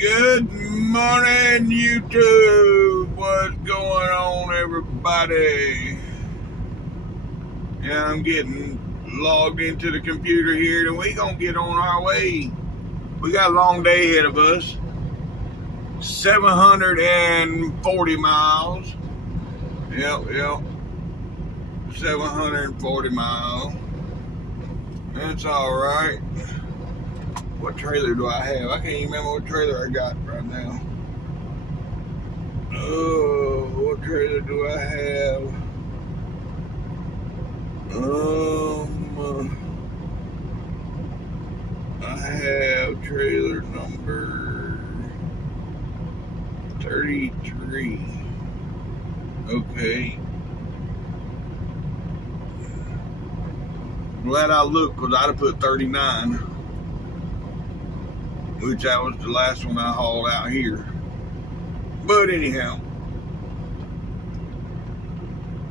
Good morning, YouTube. What's going on, everybody? Yeah, I'm getting logged into the computer here, and we gonna get on our way. We got a long day ahead of us. 740 miles. Yep. 740 miles. That's all right. What trailer do I have? I can't even remember what trailer I got right now. Oh, what trailer do I have? I have trailer number 33. Okay. Glad I looked, because I'd have put 39. Which that was the last one I hauled out here. But anyhow.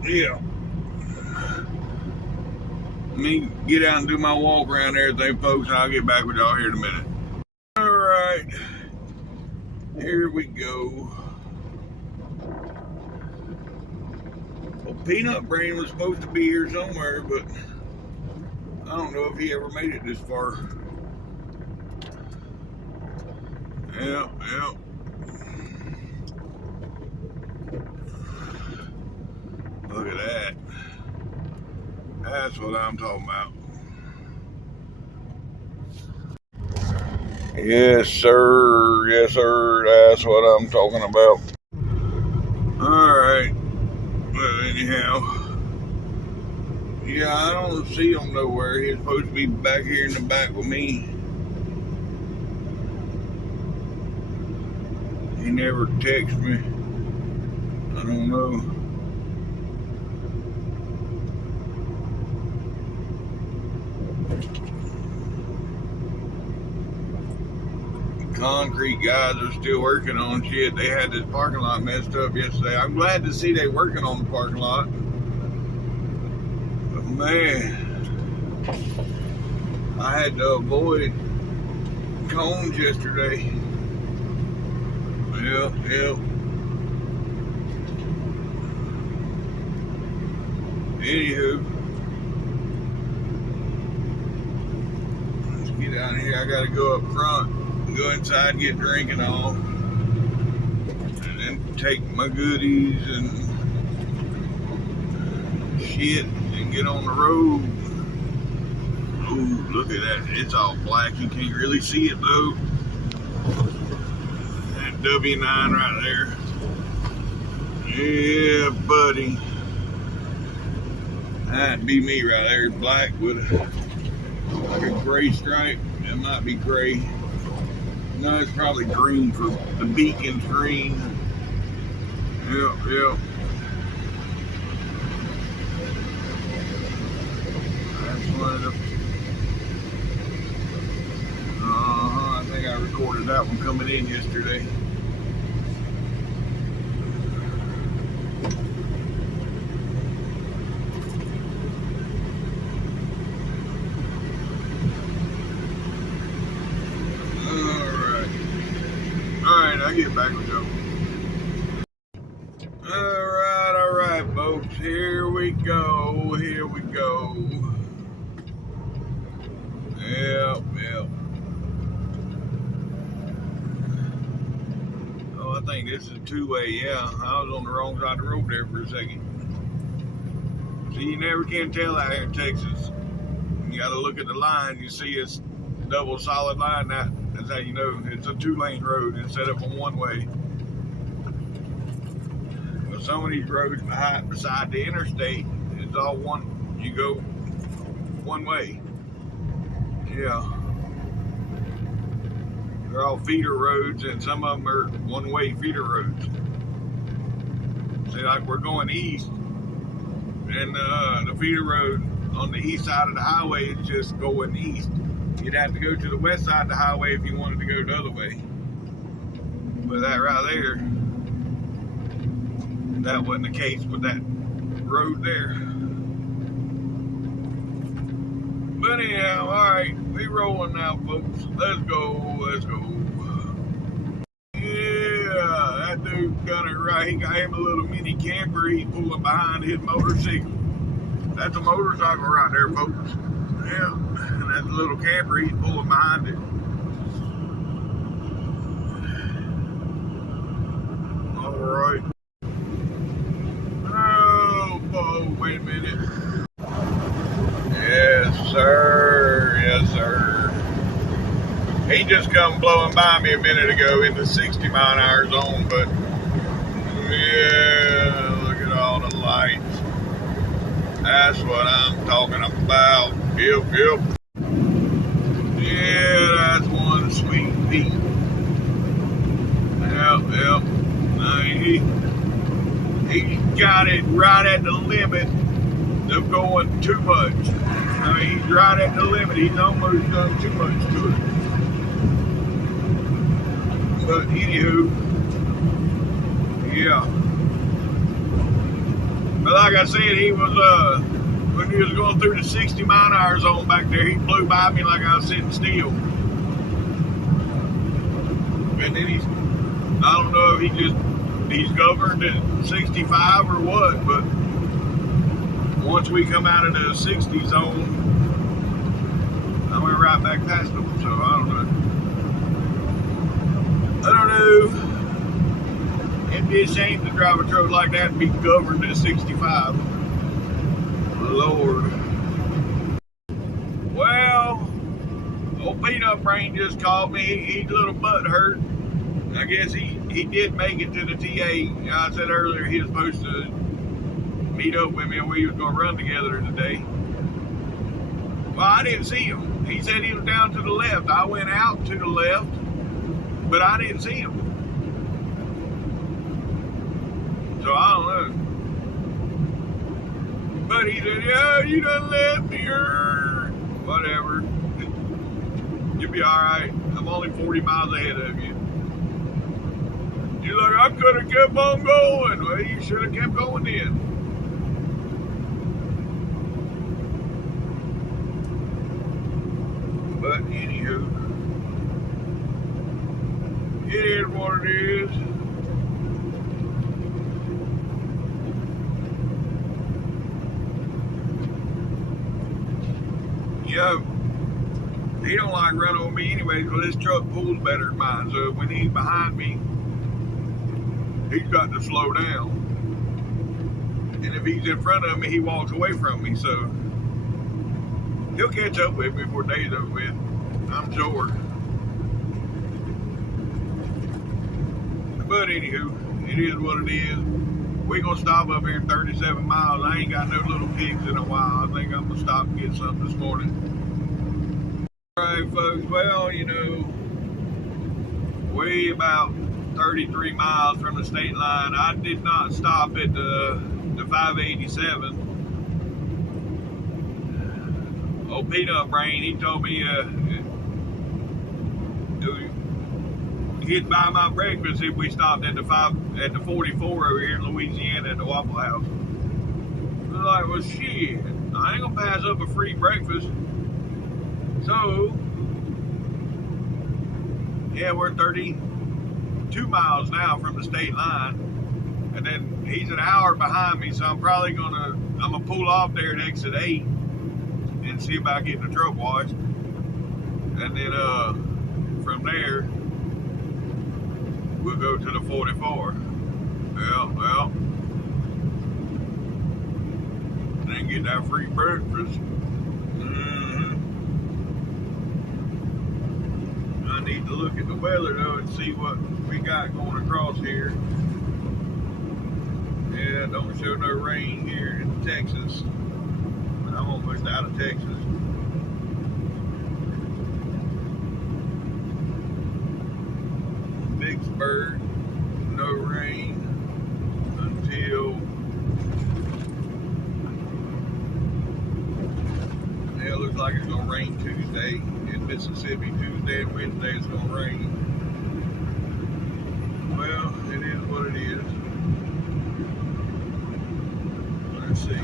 Yeah. Let me get out and do my walk around and everything, folks, and I'll get back with y'all here in a minute. Alright. Here we go. Well, Peanut Brain was supposed to be here somewhere, but I don't know if he ever made it this far. Yep. Look at that. That's what I'm talking about. Yes, sir. That's what I'm talking about. Alright. Well, anyhow. Yeah, I don't see him nowhere. He's supposed to be back here in the back with me. He never texts me. I don't know. Concrete guys are still working on shit. They had this parking lot messed up yesterday. I'm glad to see they working on the parking lot. But man, I had to avoid cones yesterday. Yep. Anywho, let's get out of here. I gotta go up front, go inside, get drinking on, and then take my goodies and shit and get on the road. Ooh, look at that. It's all black. You can't really see it though. That W9 right there. Yeah, buddy. That'd be me right there. Black with like a gray stripe. It might be gray. No, it's probably green for the beacon's green. Yep. That's one of the. I think I recorded that one coming in yesterday. Alright, I'll get back with y'all. Alright, folks. Here we go. Yep. Oh, I think this is a two-way. Yeah, I was on the wrong side of the road there for a second. See, you never can tell out here in Texas. You gotta look at the line. You see it's double solid line. That's how you know it's a two-lane road instead of a one-way. But some of these roads beside the interstate, it's all one. You go one way. Yeah. They're all feeder roads, and some of them are one-way feeder roads. See, like we're going east, and the feeder road on the east side of the highway is just going east. You'd have to go to the west side of the highway if you wanted to go the other way. But that right there, that wasn't the case with that road there. But anyhow, alright, we rolling now, folks. Let's go. who done it right. He got him a little mini camper. He's pulling behind his motorcycle. That's a motorcycle right there, folks. Yeah, and that's a little camper. He's pulling behind it. All right. Oh, wait a minute. Yes, sir. Yes, sir. He just come blowing by me a minute ago in the 60-mile-an-hour zone, but yeah, look at all the lights. That's what I'm talking about. Yep, yep. Yeah, that's one sweet beat. Yep, yep. I mean, he got it right at the limit of going too much. I mean, he's right at the limit. He's almost done too much to it. But anywho, yeah. But like I said, he was when he was going through the 60-mile-an-hour zone back there, he blew by me like I was sitting still. And then I don't know if he's governed at 65 or what, but once we come out of the 60 zone, I went right back past him, so I don't know. It'd be a shame to drive a truck like that and be governed at 65. Lord. Well, old Peanut Brain just called me. He's a little butt hurt. I guess he did make it to the TA. I said earlier he was supposed to meet up with me and we was going to run together today. Well, I didn't see him. He said he was down to the left. I went out to the left, but I didn't see him. So I don't know. But he said, yeah, you done left me, whatever. You'll be alright. I'm only 40 miles ahead of you. You're like, I could have kept on going. Well, you should have kept going then. But anywho, it is what it is. Yeah, he don't like running over me anyway because his truck pulls better than mine. So when he's behind me, he's got to slow down. And if he's in front of me, he walks away from me. So he'll catch up with me before day's over with, I'm sure. But anywho, it is what it is. We're going to stop up here in 37 miles. I ain't got no little pigs in a while. I think I'm going to stop and get something this morning. All right, folks. Well, you know, way about 33 miles from the state line. I did not stop at the 587. Old Peanut Brain, he told me he'd buy my breakfast if we stopped at the 44 over here in Louisiana at the Waffle House. I was like, well, shit, I ain't gonna pass up a free breakfast. So, yeah, we're 32 miles now from the state line, and then he's an hour behind me, so I'm gonna pull off there at exit 8 and see about getting the truck washed, and then from there we'll go to the 44. Well, then get that free breakfast. I need to look at the weather though and see what we got going across here. Yeah, don't show no rain here in Texas. I'm almost out of Texas. Vicksburg, no rain until it looks like it's gonna rain Tuesday in Mississippi. Tuesday and Wednesday it's gonna rain. Well, it is what it is. Let's see.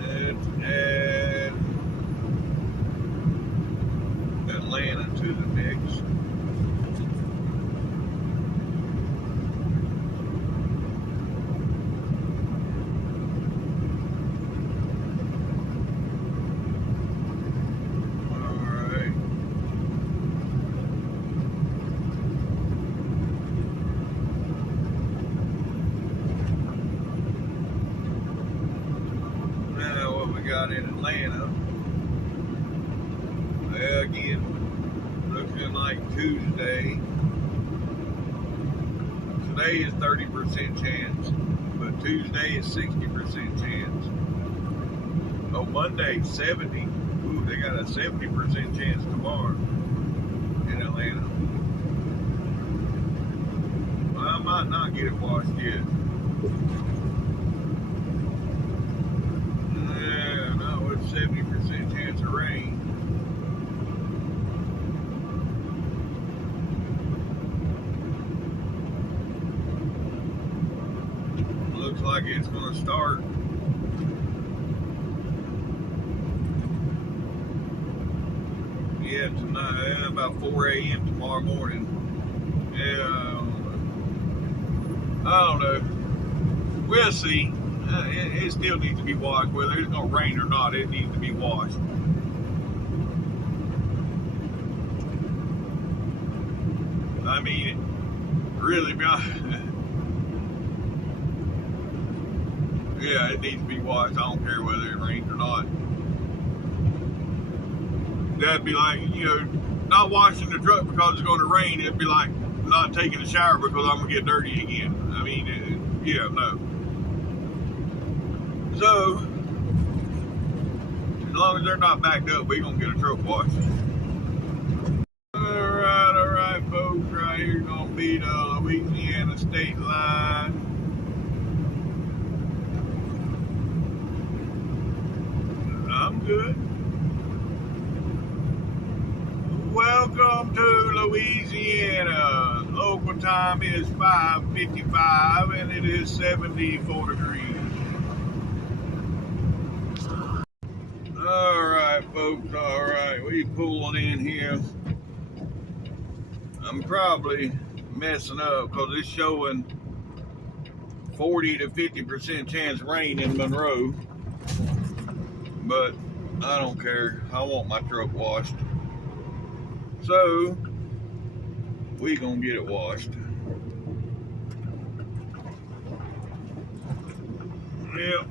Let's add Atlanta to the mix. got in Atlanta. Well, again, looking like Tuesday. Today is 30% chance, but Tuesday is 60% chance. Oh, Monday 70. Ooh, they got a 70% chance tomorrow in Atlanta. Well, I might not get it washed yet. Yeah, no, it's 70% chance of rain. Looks like it's going to start. Yeah, tonight, about 4 a.m. tomorrow morning. Yeah, I don't know. We'll see. It still needs to be washed. Whether it's going to rain or not, it needs to be washed. I mean, it really, yeah, it needs to be washed. I don't care whether it rains or not. That'd be like, not washing the truck because it's going to rain. It'd be like not taking a shower because I'm going to get dirty again. I mean, yeah, no. So, as long as they're not backed up, we're going to get a truck washed. All right, folks. Right here going to be the Louisiana state line. I'm good. Welcome to Louisiana. Local time is 5:55 and it is 74 degrees. All right, folks. All right, we pulling in here. I'm probably messing up because it's showing 40 to 50% chance of rain in Monroe. But I don't care. I want my truck washed. So, we gonna get it washed. Yep.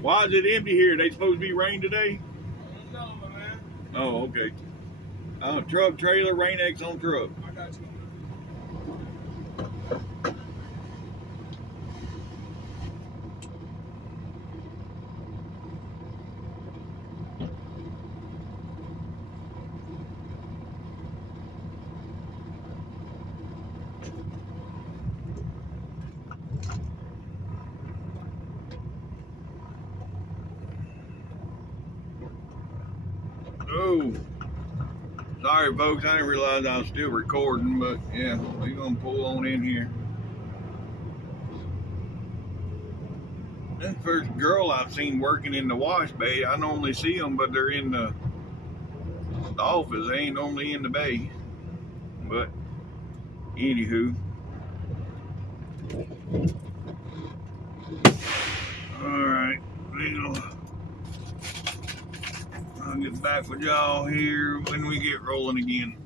Why is it empty here? They supposed to be rain today? No, man. Oh, okay. Truck, trailer, rain X on truck. I got you. Oh, sorry, folks. I didn't realize I was still recording, but yeah, we're gonna pull on in here. That's the first girl I've seen working in the wash bay. I normally see them, but they're in the office. They ain't normally in the bay. But anywho, all right, well. I'll get back with y'all here when we get rolling again.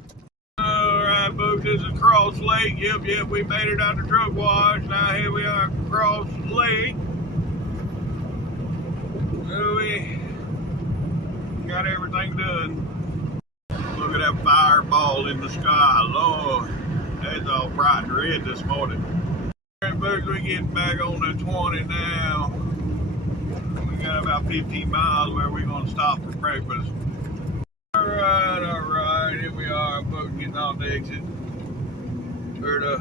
Alright folks, this is Cross Lake. Yep, we made it out the truck wash. Now here we are at Cross Lake. We got everything done. Look at that fireball in the sky. Lord, that's all bright and red this morning. Alright folks, we getting back on the 20 now. We got about 15 miles where we're going to stop for breakfast. Alright, here we are, folks, getting off the exit for the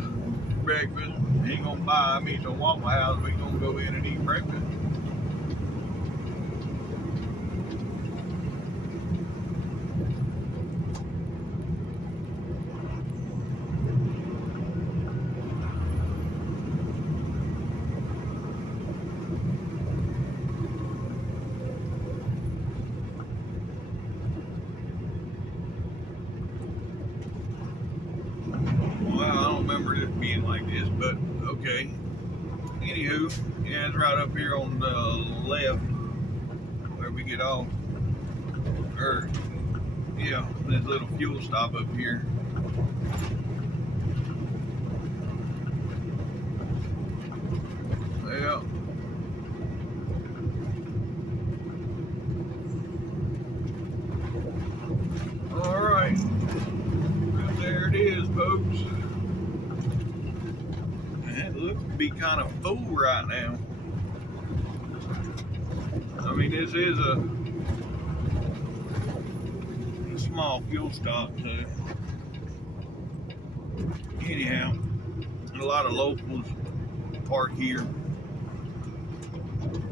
breakfast. Ain't gonna buy me some Waffle House, we gonna go in and eat breakfast. Being like this, but okay. Anywho, yeah, it's right up here on the left where we get off. Or, yeah, this little fuel stop up here. Yeah. Alright. And there it is, folks. It looks to be kind of full right now. I mean, this is a small fuel stop, so anyhow, a lot of locals park here.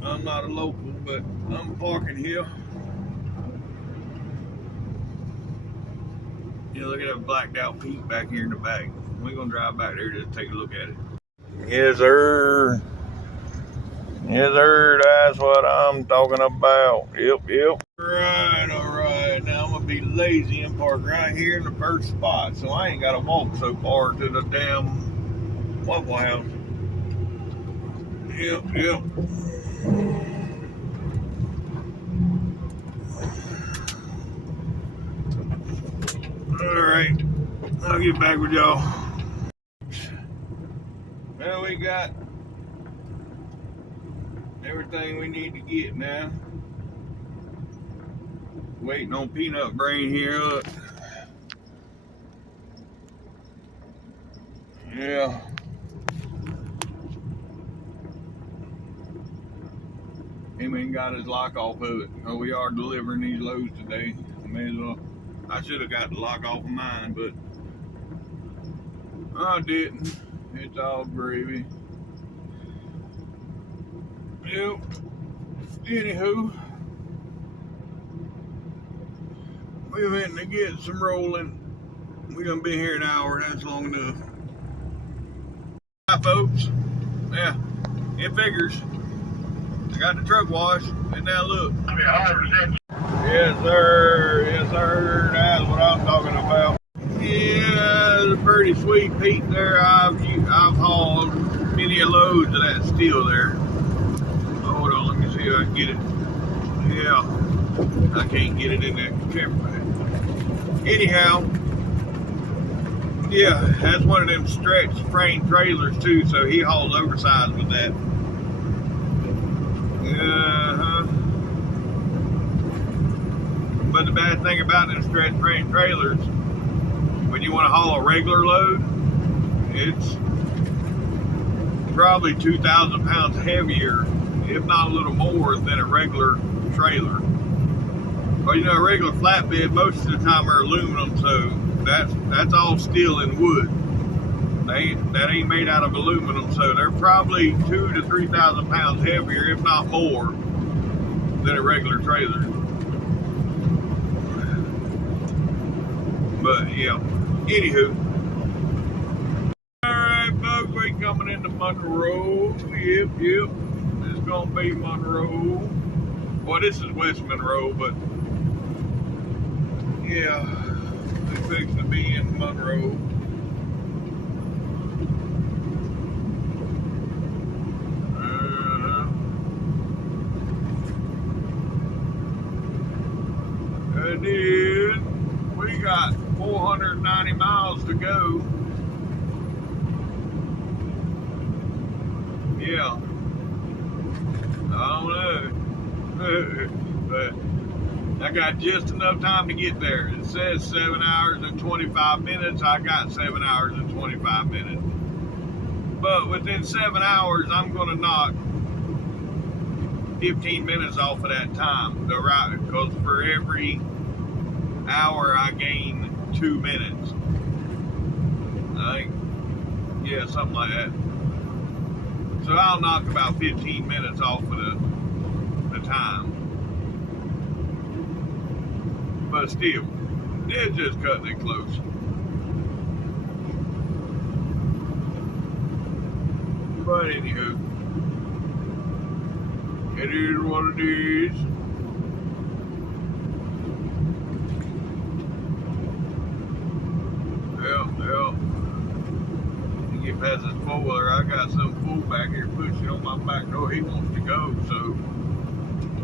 I'm not a local, but I'm parking here. Yeah, look at that blacked out peak back here in the back. We're gonna drive back there to take a look at it. Yes, sir. Yes, sir. That's what I'm talking about. Yep. Alright. Now I'm gonna be lazy and park right here in the first spot, so I ain't gotta walk so far to the damn Waffle House. Yep. Alright. I'll get back with y'all. Well, we got everything we need to get now. Waiting on Peanut Brain here. Yeah. Him ain't got his lock off of it. Oh, we are delivering these loads today. I should have got the lock off of mine, but I didn't. It's all gravy. Yep. Anywho, we went to get some rolling. We're gonna be here an hour. That's long enough. Hi, folks. Yeah, it figures. I got the truck washed, and now look. Yes, sir. That's what I'm talking about. Yeah, it's a pretty sweet peak there. I've hauled many a loads of that steel there. Hold on, let me see if I can get it. Yeah, I can't get it in that camera. Anyhow, yeah, that's one of them stretch frame trailers too, so he hauls oversized with that. But the bad thing about them stretch frame trailers, when you want to haul a regular load, it's probably 2,000 pounds heavier, if not a little more, than a regular trailer. Well, you know, a regular flatbed most of the time are aluminum, so that's all steel and wood. That ain't made out of aluminum, so they're probably 2,000 to 3,000 pounds heavier, if not more, than a regular trailer. But yeah, anywho. Alright folks, we coming into Monroe. Yep. It's gonna be Monroe. Well, this is West Monroe, but yeah, it's fixing to be in Monroe. But then we got 490 miles to go. Yeah. I don't know. But I got just enough time to get there. It says 7 hours and 25 minutes. I got 7 hours and 25 minutes. But within 7 hours, I'm going to knock 15 minutes off of that time. Because for every hour, I gain 2 minutes. I think, yeah, something like that. So I'll knock about 15 minutes off of the time. But still, it's just cutting it close. But anywho, it is what it is. Yeah. You get past this four-wheeler, I got some fool back here pushing on my back door. He wants to go, so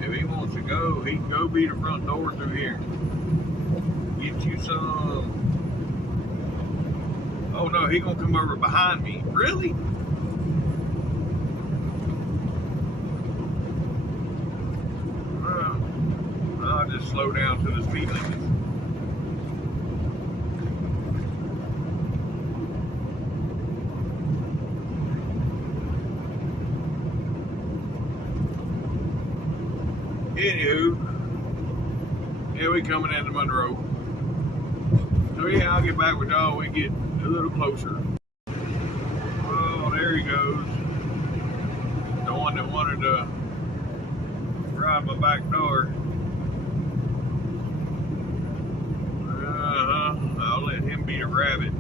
if he wants to go, he can go be the front door through here. Get you some. Oh no, he gonna come over behind me. Really? I'll just slow down to the speed limit. Anywho, yeah, we coming into Monroe. So yeah, I'll get back with y'all when we get a little closer. Oh, there he goes. The one that wanted to ride my back door. I'll let him be a rabbit.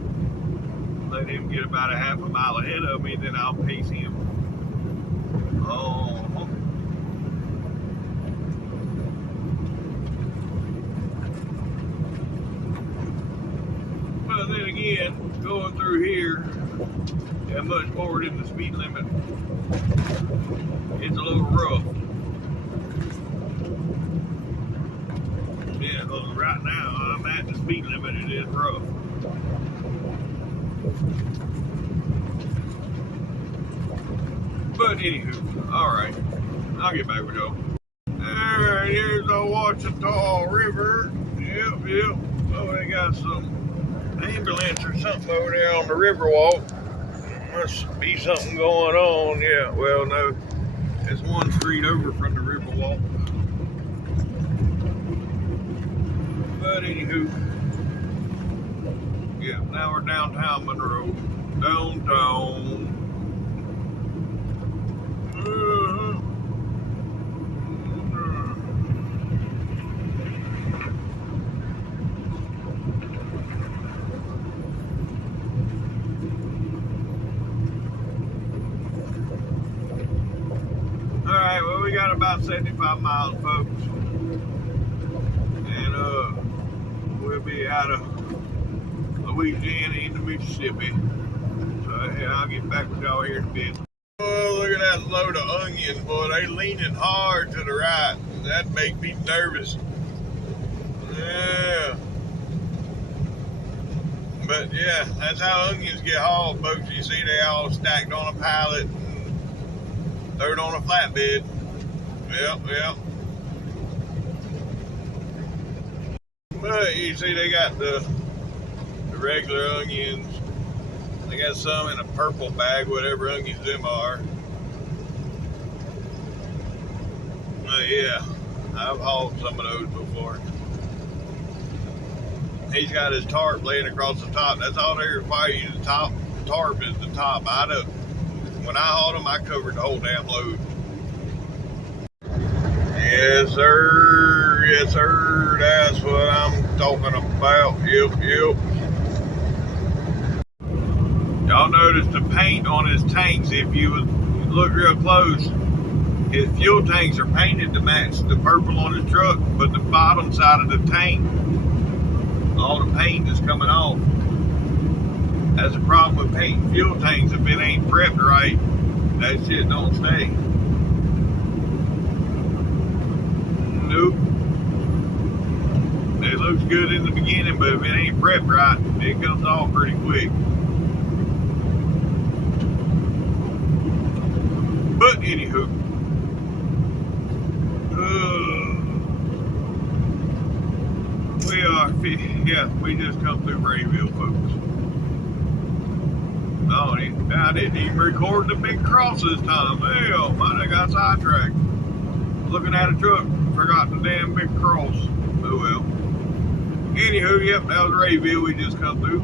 Let him get about a half a mile ahead of me, then I'll pace him. Oh. But then again, going through here, that much more than the speed limit, it's a little rough. Yeah, right now I'm at the speed limit. It is rough. But anywho, all right, I'll get back with y'all. There it is, the Ouachita River. Yep. Oh, they got some ambulance or something over there on the river walk. Must be something going on. Yeah, well, no, it's one street over from the river walk. But anywho, yeah, now we're downtown Monroe. Downtown. Alright, well, we got about 75 miles, folks. And we'll be out of Louisiana into Mississippi. So yeah, I'll get back with y'all here in a bit. Oh, look at that load of onions, boy. They leaning hard to the right. That make me nervous. Yeah. But yeah, that's how onions get hauled, folks. You see, they all stacked on a pallet and thrown on a flatbed. Yep. But you see, they got the regular onions. They got some in a purple bag, whatever onions them are. Yeah, I've hauled some of those before. He's got his tarp laying across the top. That's all they require you to top. The tarp is the top. When I hauled them, I covered the whole damn load. Yes, sir. That's what I'm talking about. Yep. Y'all notice the paint on his tanks. If you look real close, his fuel tanks are painted to match the purple on his truck, but the bottom side of the tank, all the paint is coming off. That's the problem with painting fuel tanks. If it ain't prepped right, that shit don't stay. Nope. good in the beginning, but if it ain't prepped right, it comes off pretty quick. But anywho, we just come through Rayville, folks. Oh, I didn't even record the big cross this time. Hell, I got sidetracked. Looking at a truck, forgot the damn big cross. Oh well. Anywho, yep, that was Rayville we just come through.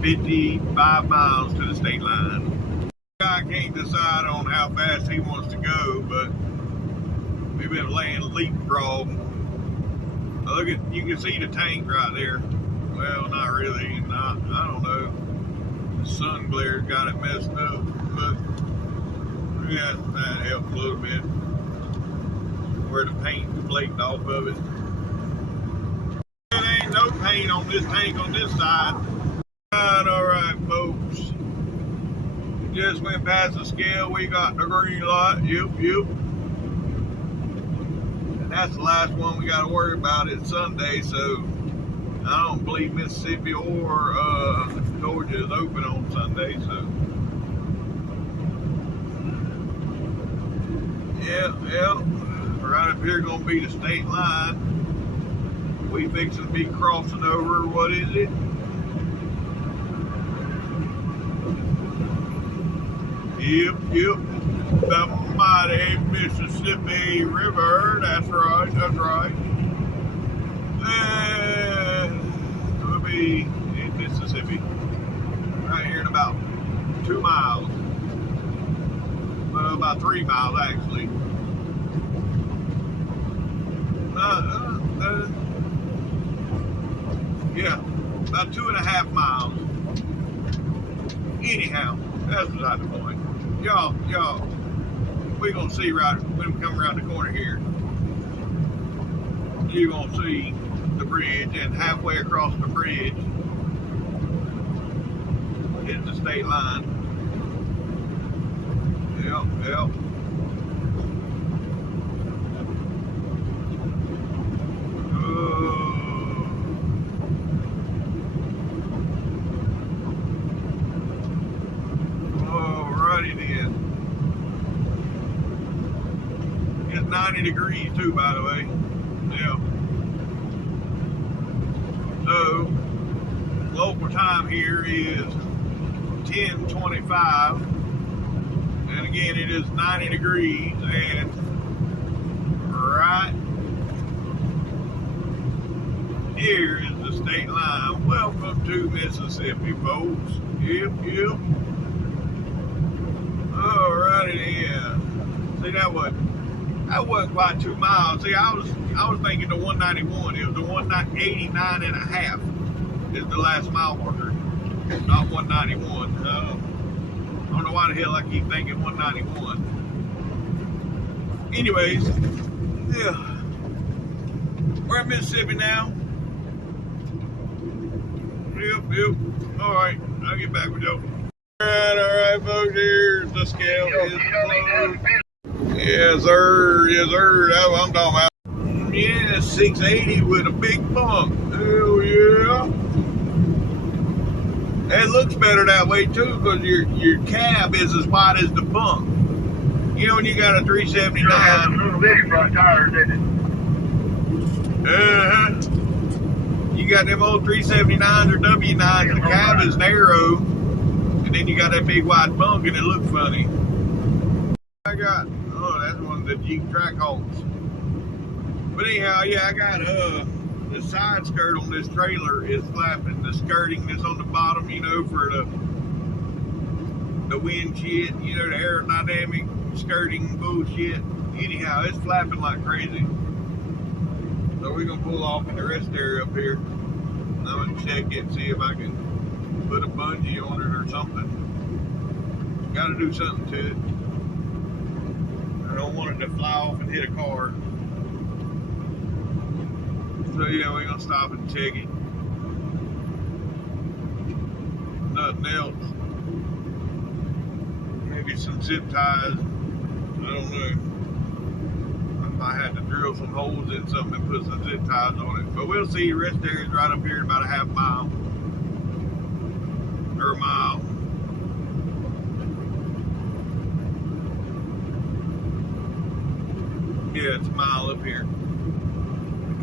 55 miles to the state line. I can't decide on how fast he wants to go, but we've been laying leapfrog. Look at, you can see the tank right there. Well, not really. I don't know. The sun glare's got it messed up, but yeah, that helped a little bit. Where the paint flaked off of it. There ain't no paint on this tank on this side. Alright, folks. Just went past the scale. We got the green light. Yep. And that's the last one we got to worry about. It's Sunday, so I don't believe Mississippi or Georgia is open on Sunday, so yeah. Right up here gonna be the state line. We fixing to be crossing over, what is it? Yep. The mighty Mississippi River. That's right. We'll be in Mississippi. Right here in about 2 miles. Well, about 3 miles actually. Yeah, about 2.5 miles. Anyhow, that's beside the point. Y'all, we're gonna see right when we come around the corner here. You're gonna see the bridge, and halfway across the bridge is the state line. Yep. Alrighty then. It's 90 degrees too, by the way. Yeah. So, local time here is 10:25. And again, it is 90 degrees, and right here is the state line. Welcome to Mississippi, folks. Yep. Alrighty, yeah. See, that wasn't quite 2 miles. See, I was thinking the 191. It was the 189 and a half is the last mile marker, not 191. I don't know why the hell I keep thinking 191. Anyways, yeah, we're in Mississippi now. Yep. All right, I'll get back with you. All right, folks. Here's the scale. Yes, sir. That's what I'm talking about. Yeah, 680 with a big bump. Hell yeah. It looks better that way too, because your cab is as wide as the bump. You know when you got a 379. Has a little bitty front tires, didn't it? You got them old 379s or W9s. The cab is narrow, and then you got that big wide bunk, and it looks funny. That's one of the Jeep Trackhawks. But anyhow, yeah, I got the side skirt on this trailer is flapping. The skirting that's on the bottom, you know, for the wind shit, you know, the aerodynamic skirting bullshit. Anyhow, it's flapping like crazy. So we're gonna pull off in the rest area up here. I'm gonna check it and see if I can put a bungee on it or something. Gotta do something to it. I don't want it to fly off and hit a car. So yeah, we're gonna stop and check it. Nothing else. Maybe some zip ties. I don't know. I might have to drill some holes in something and put some zip ties on it. But we'll see. Rest area is right up here, about a half mile or a mile. Yeah, it's a mile up here. I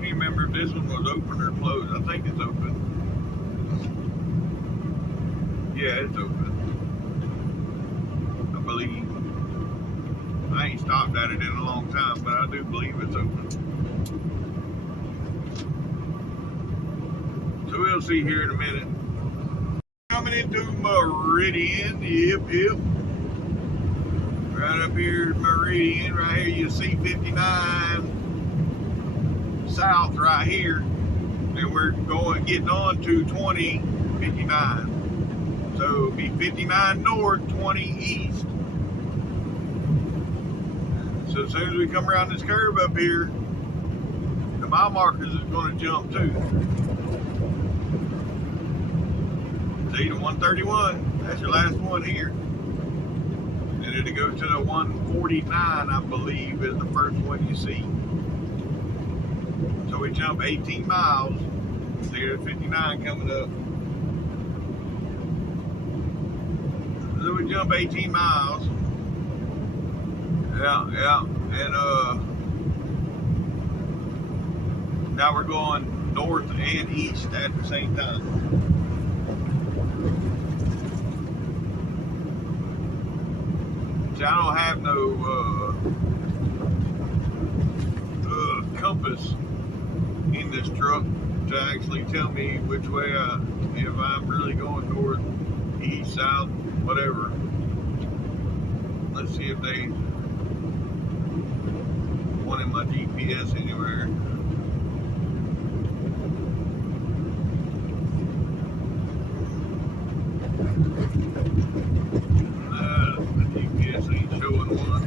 can't remember if this one was open or closed. I think it's open. Yeah, it's open, I believe. I ain't stopped at it in a long time, but I do believe it's open. So we'll see here in a minute. Coming into Meridian, yep. Right up here, Meridian, right here, you see 59 south right here. And we're getting on to 20, 59. So it'll be 59 north, 20 east. So as soon as we come around this curve up here, the mile markers is going to jump too. See the 131, that's your last one here. And it'll go to the 149, I believe, is the first one you see. So we jump 18 miles. See there's 59 coming up. So we jump 18 miles. Yeah. And now we're going north and east at the same time. See, I don't have no compass in this truck to actually tell me which way if I'm really going north, east, south, whatever. Let's see if they one in my GPS anywhere. The GPS ain't showing one.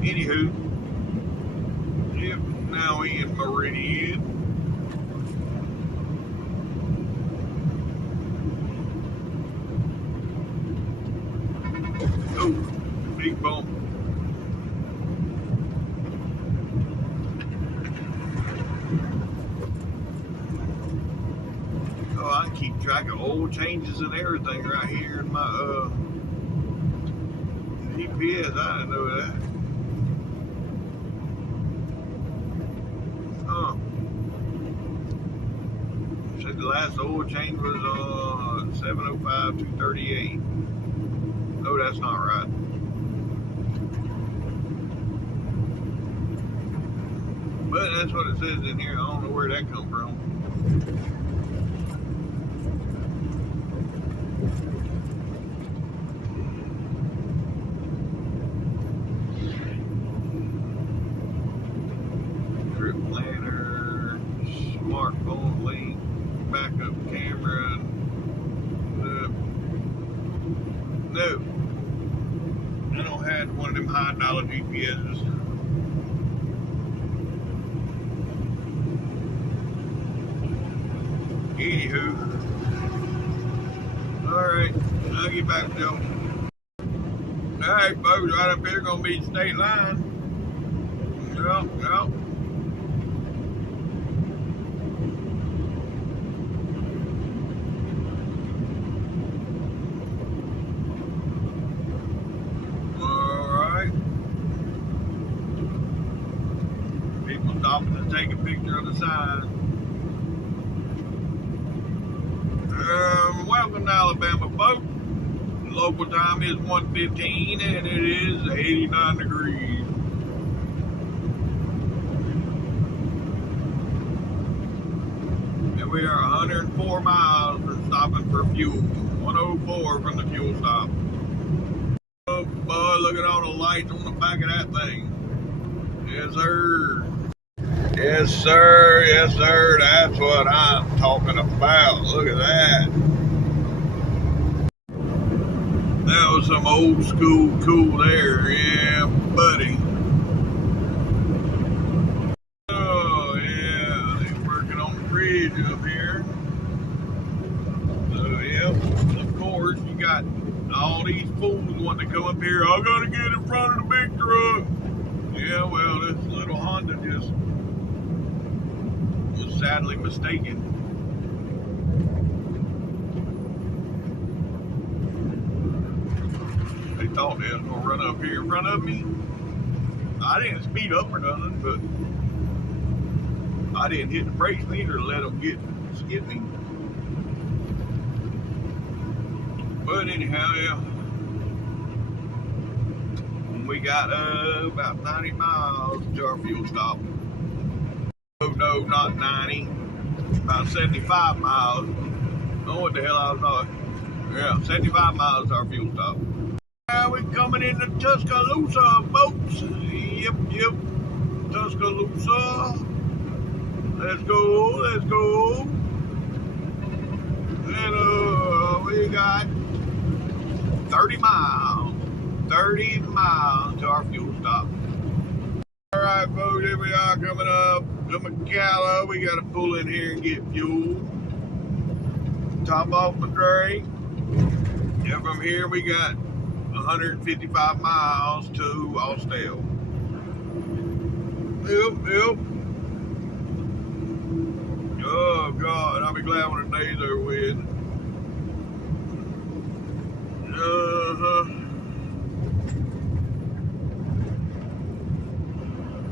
Anywho, yep, now we in Meridian. Oh, big bump. Oh, I can keep track of oil changes and everything right here in my GPS. I didn't know that. Huh. Said the last oil change was 705-238. No, that's not right. But that's what it says in here. I don't know where that come from. Trip planner, smartphone link, backup camera. No. I don't have one of them high dollar GPSs. Anywho. Alright, I'll get back to y'all. Alright, folks, right up here gonna be the state line. Yep. Stopping to take a picture of the sign. Welcome to Alabama, folks. The local time is 1:15 and it is 89 degrees. And we are 104 miles from stopping for fuel. 104 from the fuel stop. Oh boy, look at all the lights on the back of that thing. Yes, sir. Yes, sir. Yes, sir. That's what I'm talking about. Look at that. That was some old school cool there. Yeah, buddy. Oh, yeah. They're working on the bridge up here. So, yep. Of course, you got all these fools want to come up here. I gotta get in front of the big truck. Yeah, well, this little Honda just was sadly mistaken. They thought they was gonna run up here in front of me. I didn't speed up or nothing, but I didn't hit the brakes neither to let them skid me. But anyhow, yeah. We got about 90 miles to our fuel stop. Oh no, not 90. About 75 miles. I don't know what the hell I was on. Yeah, 75 miles to our fuel stop. We're coming into Tuscaloosa, folks. Yep. Tuscaloosa. Let's go. And we got 30 miles. 30 miles to our fuel stop. All right, folks, here we are coming up to McCalla. We got to pull in here and get fuel. Top off my drink. And from here, we got 155 miles to Austell. Yep. Oh, God, I'll be glad when the days are with.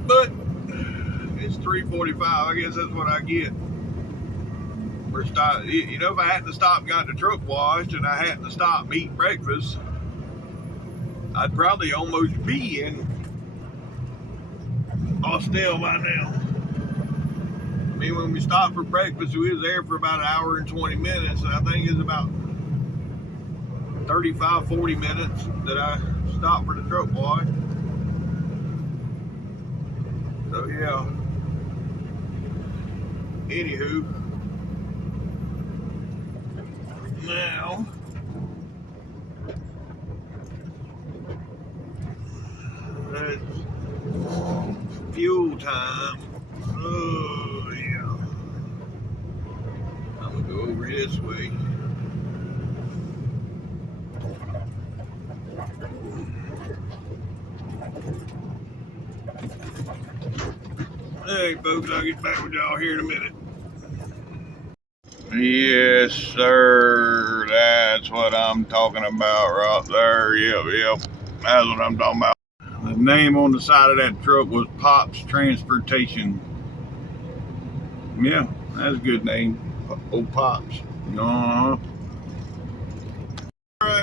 But it's 3:45. I guess that's what I get. We're you know, if I hadn't stopped and got the truck washed and I hadn't stopped eating breakfast, I'd probably almost be in Austell by now. I mean, when we stopped for breakfast, we was there for about an hour and 20 minutes. And I think it's about 35, 40 minutes that I stopped for the truck wash. So yeah. Anywho. Now. It's fuel time. Oh yeah. I'm gonna go over this way. Hey folks, I'll get back with y'all here in a minute. Yes, sir. That's what I'm talking about right there. Yep. That's what I'm talking about. The name on the side of that truck was Pop's Transportation. Yeah, that's a good name. Old Pops. Alright,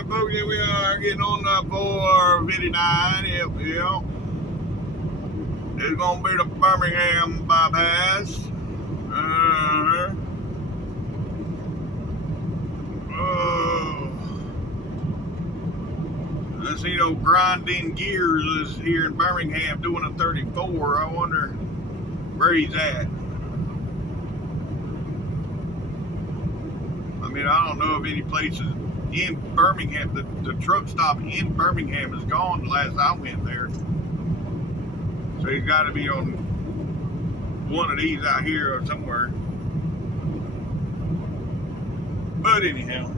folks, here we are getting on the 459. Yep. It's gonna be the Birmingham bypass. I see no grinding gears is here in Birmingham doing a 34. I wonder where he's at. I mean, I don't know of any places in Birmingham. The truck stop in Birmingham is gone the last I went there. So he's got to be on one of these out here or somewhere. But anyhow,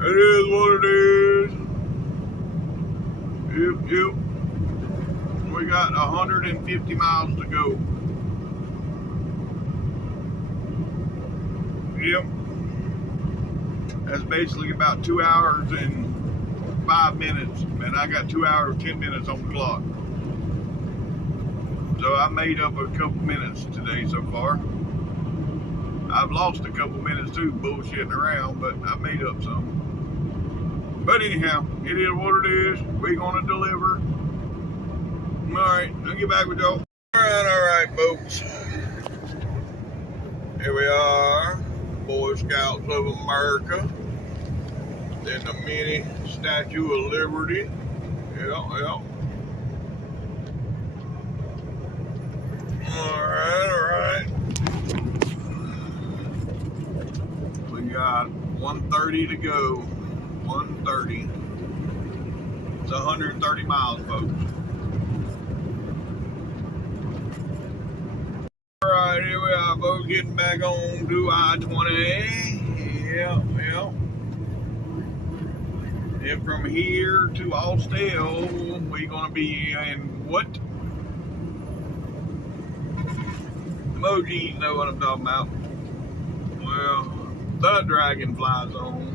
it is what it is. Yep. We got 150 miles to go. Yep. That's basically about 2 hours and 5 minutes. And I got 2 hours, 10 minutes on the clock. So I made up a couple minutes today so far. I've lost a couple minutes too, bullshitting around, but I made up some. But anyhow, it is what it is. We're gonna deliver. Alright, I'll get back with y'all. Alright, folks. Here we are, Boy Scouts of America. Then the mini Statue of Liberty. Yeah. Alright. We got 130 to go. 130. It's 130 miles, folks. Alright, here we are, folks, getting back on to I-20. Yeah. And from here to Austell, we're gonna be in what? Emojis know what I'm talking about. Well, the Dragonfly Zone.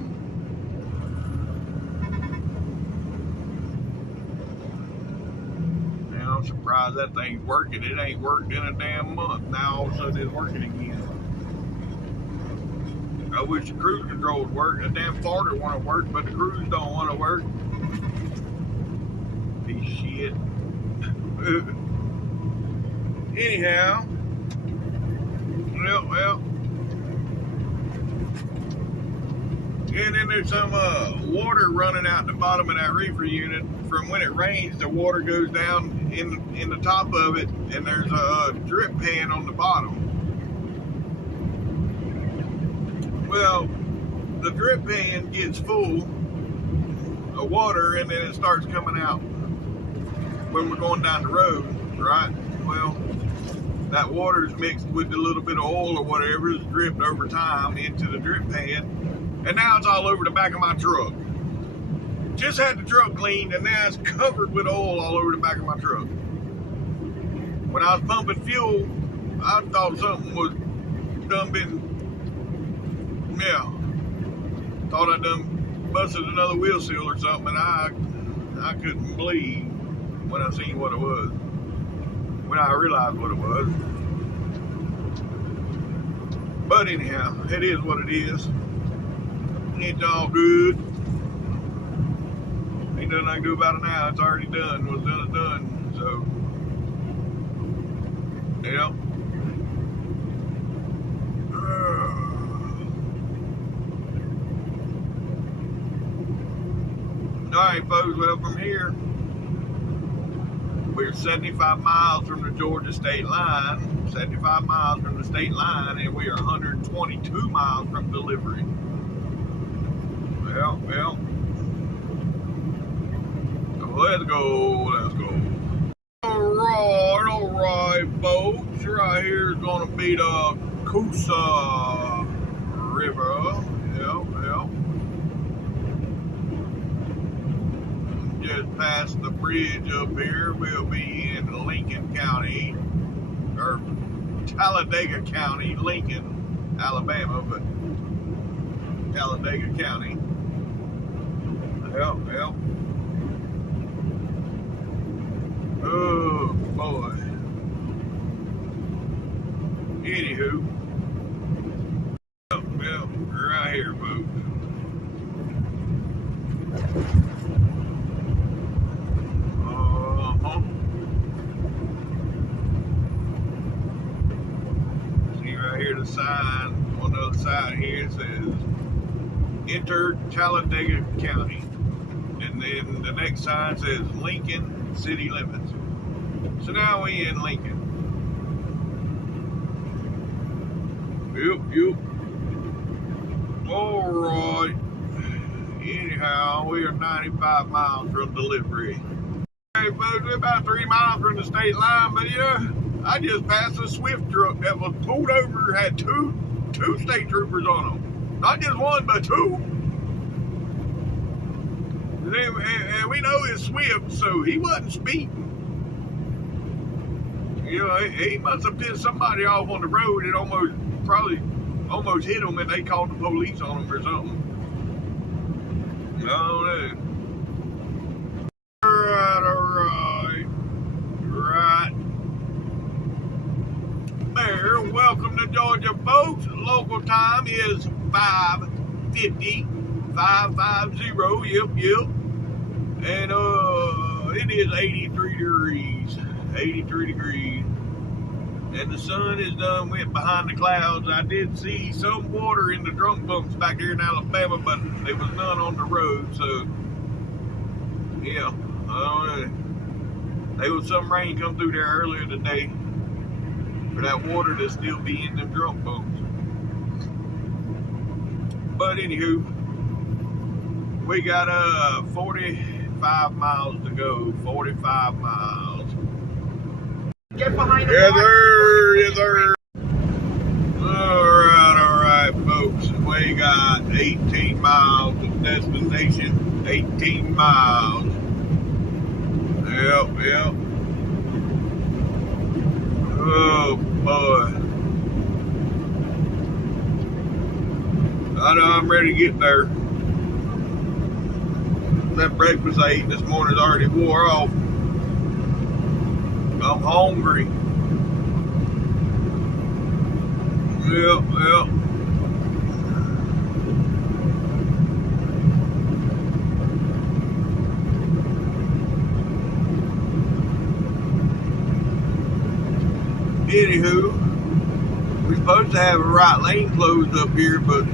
Man, I'm surprised that thing's working. It ain't worked in a damn month. Now all of a sudden it's working again. I wish the cruise control would work. The damn farter want to work, but the cruise don't want to work. Piece of shit. Anyhow. Well. And then there's some water running out the bottom of that reefer unit. From when it rains, the water goes down in the top of it, and there's a drip pan on the bottom. Well, the drip pan gets full of water, and then it starts coming out when we're going down the road, right? Well, that water's mixed with a little bit of oil or whatever is dripped over time into the drip pan. And now it's all over the back of my truck. Just had the truck cleaned, and now it's covered with oil all over the back of my truck. When I was pumping fuel, I thought something was done been, thought I done busted another wheel seal or something, and I couldn't believe when I seen what it was. When I realized what it was. But anyhow, it is what it is. It's all good. Ain't nothing I can do about it now. It's already done. What's done is done. So, yeah. Alright, folks. Well, from here, we're 75 miles from the Georgia state line. 75 miles from the state line, and we are 122 miles from delivery. Well, let's go. All right, folks. Right here is gonna be the Coosa River. Yeah. Just past the bridge up here, we'll be in Lincoln County, or Talladega County, Lincoln, Alabama, but Talladega County. Well. Oh, boy. Anywho. Well, right here, folks. See right here the sign on the other side here, it says enter Talladega County, and then the next sign says Lincoln city limits. So now we in Lincoln. Yep. All right. Anyhow, we are 95 miles from delivery. Hey, folks, we're about 3 miles from the state line, but I just passed a Swift truck that was pulled over, had two state troopers on them. Not just one, but two. And we know it's Swift, so he wasn't speeding. He must have pissed somebody off on the road and almost hit them, and they called the police on him or something. I don't know. Right. There, welcome to Georgia, folks. Local time is 5:50. 550, yep. And it is 83 degrees. And the sun is done went behind the clouds. I did see some water in the drunk bumps back here in Alabama, but there was none on the road, so yeah. There was some rain come through there earlier today for that water to still be in them drunk bumps. But anywho, we got 45 miles to go. 45 miles. Get behind the Yes, sir. All right, folks. Well, we got 18 miles to destination. 18 miles. Yep, yep. Oh boy. I know I'm ready to get there. That breakfast I ate this morning's already wore off. I'm hungry. Yep, yep. Anywho, we're supposed to have a right lane closed up here, but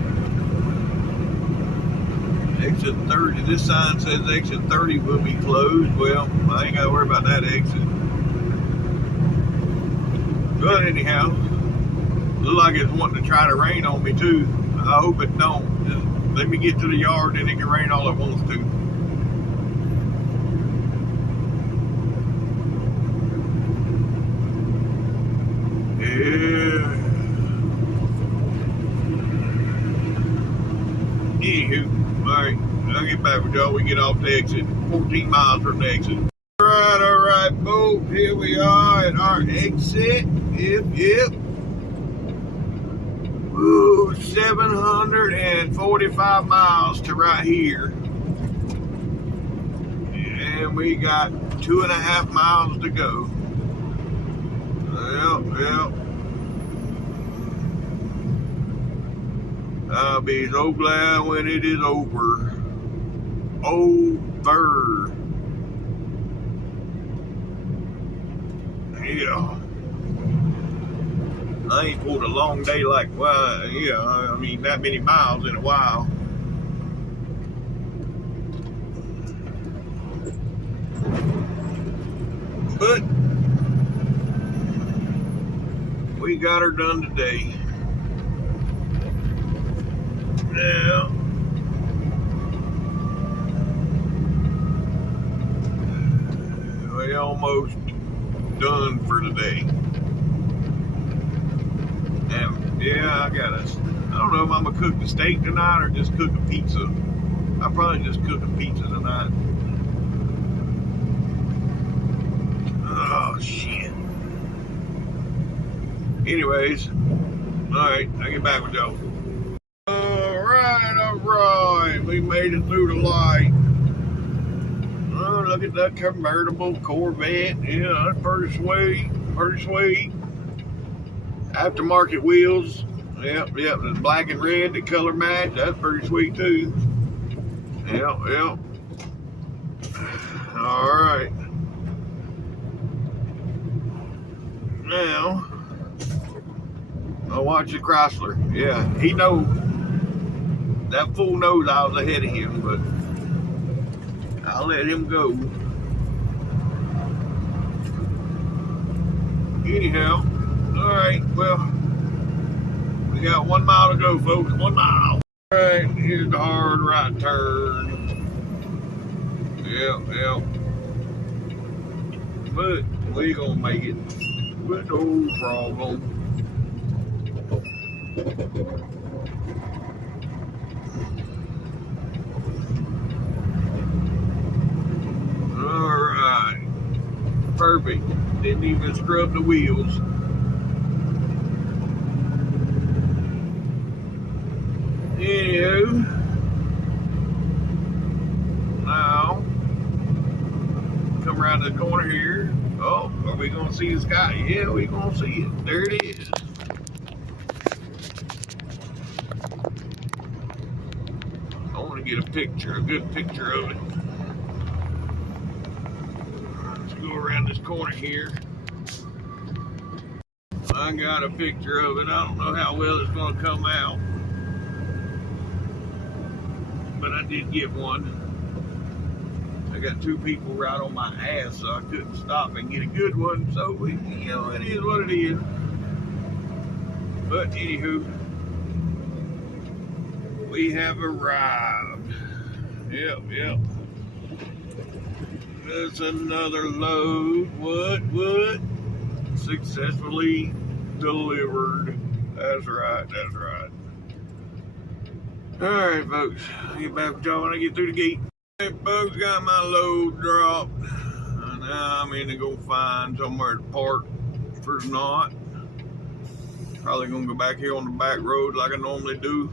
exit 30, this sign says exit 30 will be closed. Well, I ain't got to worry about that exit. But anyhow, look like it's wanting to try to rain on me too. I hope it don't. Just let me get to the yard and it can rain all it wants to. Yeah. Anywho, alright, I'll get back with y'all. We get off the exit. 14 miles from the exit. Alright, folks. Here we are at our exit. Yep. Ooh, 745 miles to right here. And we got 2.5 miles to go. Yep. I'll be so glad when it is over. Yeah. I ain't pulled a long day like, well, yeah, I mean, that many miles in a while. But we got her done today. Yeah. We almost done for today. And yeah, I don't know if I'm gonna cook the steak tonight or just cook a pizza. I'll probably just cook a pizza tonight. Oh shit. Anyways, alright, I'll get back with y'all. Alright, we made it through the light. Oh, look at that convertible Corvette. Yeah, that's pretty sweet. Aftermarket wheels. Yep, the black and red, the color match. That's pretty sweet too. Yep. Alright. Now, I'll watch the Chrysler. Yeah, he knows. That fool knows I was ahead of him, but I'll let him go. Anyhow, alright, well, we got 1 mile to go, folks. 1 mile. Alright, here's the hard right turn. Yep. But we gonna make it with no problem. Alright. Perfect. Didn't even scrub the wheels. Anywho, now come around the corner here. Oh, are we gonna see the sky? Yeah, we gonna see it. There it is. I want to get a good picture of it. Let's go around this corner here. I got a picture of it. I don't know how well it's going to come out, but I did get one. I got 2 people right on my ass, so I couldn't stop and get a good one. So, it is what it is. But anywho, we have arrived. Yep. That's another load. What? Successfully delivered. That's right. Alright, folks. I'll get back with y'all when I get through the gate. Hey, folks, got my load dropped. And now I'm in to go find somewhere to park for the night. Probably gonna go back here on the back road like I normally do.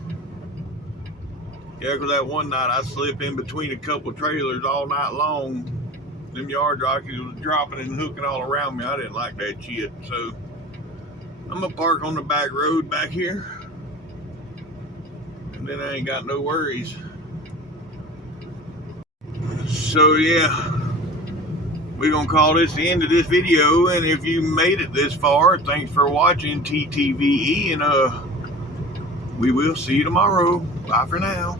Yeah, because that one night I slipped in between a couple trailers all night long. Them yard jockeys was dropping and hooking all around me. I didn't like that shit. So I'm gonna park on the back road back here. And then I ain't got no worries. So yeah, we're gonna call this the end of this video. And if you made it this far, thanks for watching TTVE, and we will see you tomorrow. Bye for now.